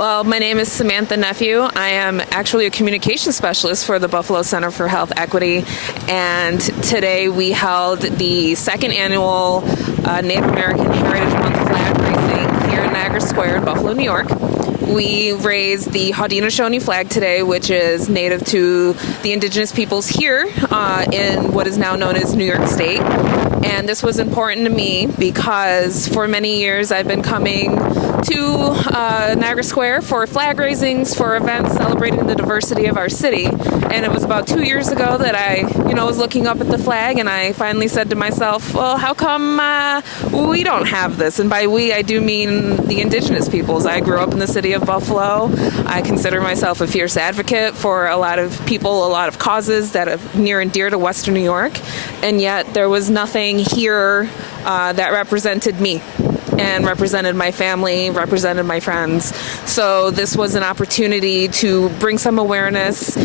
Well, my name is Samantha Nephew. I am actually a communication specialist for the Buffalo Center for Health Equity, and today we held the second annual Native American Heritage Month flag raising here in Niagara Square in Buffalo, New York. We raised the Haudenosaunee flag today, which is native to the Indigenous peoples here in what is now known as New York State. And this was important to me because for many years I've been coming to Niagara Square for flag raisings, for events celebrating the diversity of our city. And it was about 2 years ago that I, was looking up at the flag, and I finally said to myself, well, how come we don't have this? And by we, I do mean the Indigenous peoples. I grew up in the city of Buffalo. I consider myself a fierce advocate for a lot of people, a lot of causes that are near and dear to Western New York. And yet there was nothing here that represented me and represented my family, represented my friends. So this was an opportunity to bring some awareness,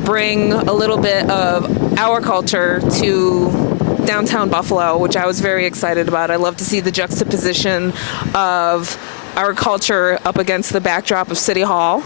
bring a little bit of our culture to downtown Buffalo, which I was very excited about. I love to see the juxtaposition of our culture up against the backdrop of City Hall.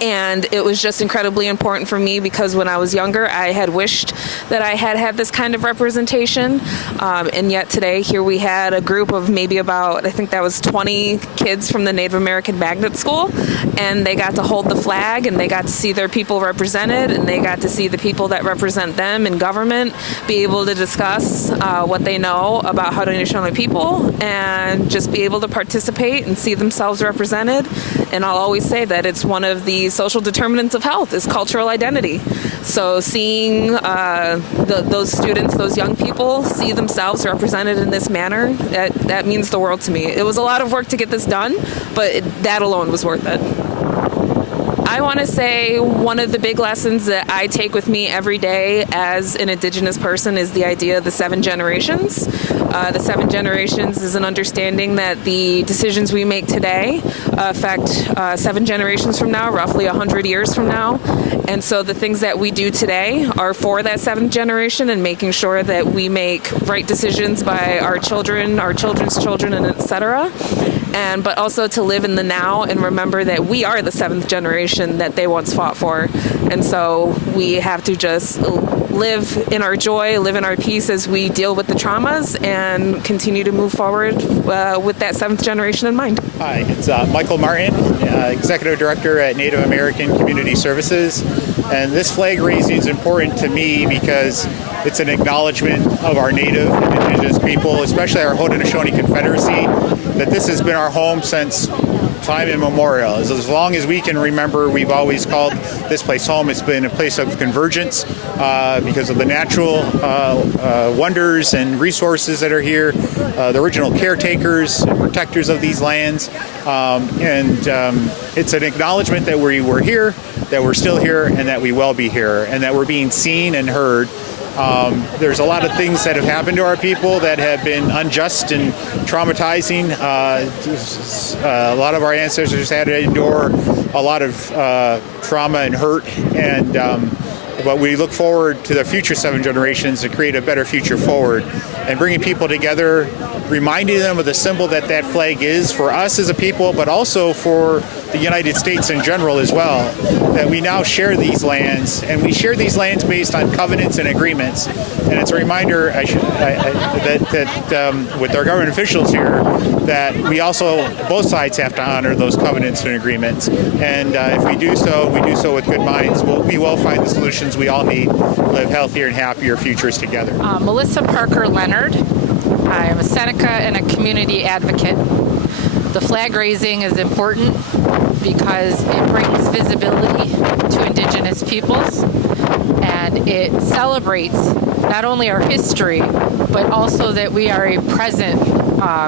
And it was just incredibly important for me because when I was younger, I had wished that I had had this kind of representation. And yet today, here we had a group of maybe about, I think that was 20 kids from the Native American Magnet School. And they got to hold the flag, and they got to see their people represented, and they got to see the people that represent them in government be able to discuss what they know about Haudenosaunee people and just be able to participate and see themselves represented. And I'll always say that it's one of the social determinants of health is cultural identity. So seeing those students, those young people, see themselves represented in this manner, that means the world to me. It was a lot of work to get this done, but that alone was worth it. I want to say one of the big lessons that I take with me every day as an Indigenous person is the idea of the 7 generations. The 7 generations is an understanding that the decisions we make today affect 7 generations from now, roughly 100 years from now. And so the things that we do today are for that 7th generation and making sure that we make right decisions by our children, our children's children, and et cetera. But also to live in the now and remember that we are the 7th generation that they once fought for. And so we have to just live in our joy, live in our peace as we deal with the traumas and continue to move forward with that 7th generation in mind. Hi, it's Michael Martin, Executive Director at Native American Community Services. And this flag raising is important to me because it's an acknowledgement of our Native and Indigenous people, especially our Haudenosaunee Confederacy, that this has been our home since time immemorial. As long as we can remember, we've always called this place home. It's been a place of convergence because of the natural wonders and resources that are here, the original caretakers and protectors of these lands. It's an acknowledgement that we were here, that we're still here, and that we will be here, and that we're being seen and heard. There's a lot of things that have happened to our people that have been unjust and traumatizing. A lot of our ancestors had to endure a lot of trauma and hurt, but we look forward to the future 7 generations to create a better future forward. And bringing people together, reminding them of the symbol that flag is for us as a people, but also for the United States in general as well, that we now share these lands, and we share these lands based on covenants and agreements. And it's a reminder that with our government officials here, that we also, both sides have to honor those covenants and agreements. And if we do so with good minds, we will find the solutions we all need to live healthier and happier futures together. Melissa Parker Leonard. I am a Seneca and a community advocate. The flag raising is important because it brings visibility to Indigenous peoples, and it celebrates not only our history, but also that we are a present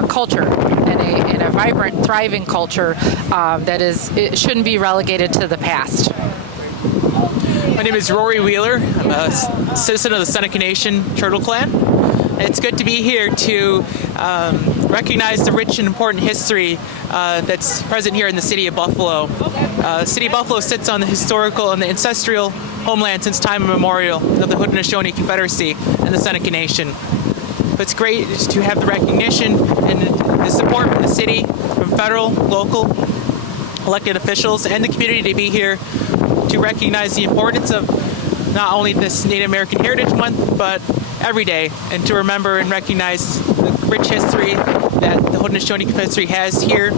culture and a vibrant, thriving culture it shouldn't be relegated to the past. My name is Rory Wheeler. I'm a citizen of the Seneca Nation Turtle Clan. It's good to be here to recognize the rich and important history that's present here in the city of Buffalo. The city of Buffalo sits on the historical and the ancestral homeland since time immemorial of the Haudenosaunee Confederacy and the Seneca Nation. But it's great to have the recognition and the support from the city, from federal, local, elected officials and the community to be here to recognize the importance of not only this Native American Heritage Month, but every day, and to remember and recognize the rich history that the Haudenosaunee Confederacy has here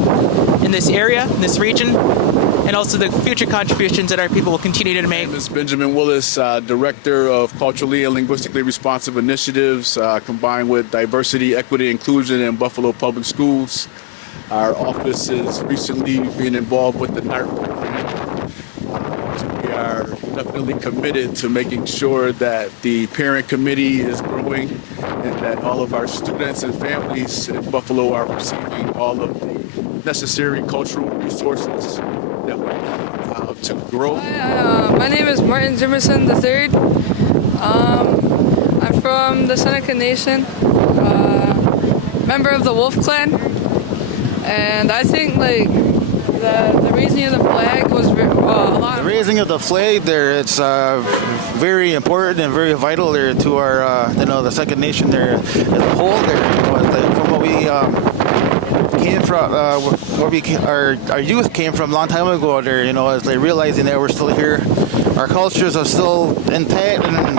in this area, in this region, and also the future contributions that our people will continue to make. My name is Benjamin Willis, Director of Culturally and Linguistically Responsive Initiatives, combined with Diversity, Equity, Inclusion in Buffalo Public Schools. Our office is recently being involved with the NARP program. We are definitely committed to making sure that the parent committee is growing and that all of our students and families in Buffalo are receiving all of the necessary cultural resources that we need to grow. Hi, my name is Martin Jimerson III. I'm from the Seneca Nation, member of the Wolf Clan, and I think like the raising of the flag was a lot. The raising of the flag there, it's very important and very vital there to our, the Second Nation there as a whole there. From what we came from, our youth came from a long time ago there, as they realizing that we're still here. Our cultures are still intact and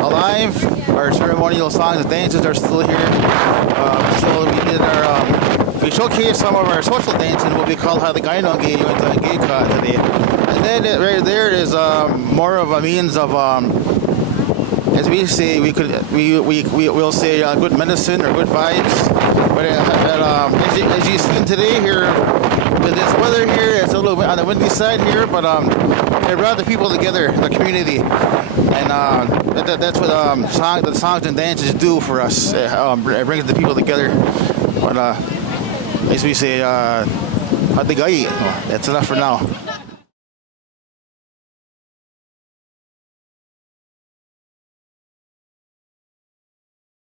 alive. Our ceremonial songs and dances are still here. So we did we showcased some of our social dancing, what we call Haudenosaunee today. And then right there is more of a means of, as we say, we'll say good medicine or good vibes. But as you've seen today here, with this weather here, it's a little bit on the windy side here, but it brought the people together, the community, and that's what the songs and dances do for us. It brings the people together. But as we say, that's enough for now.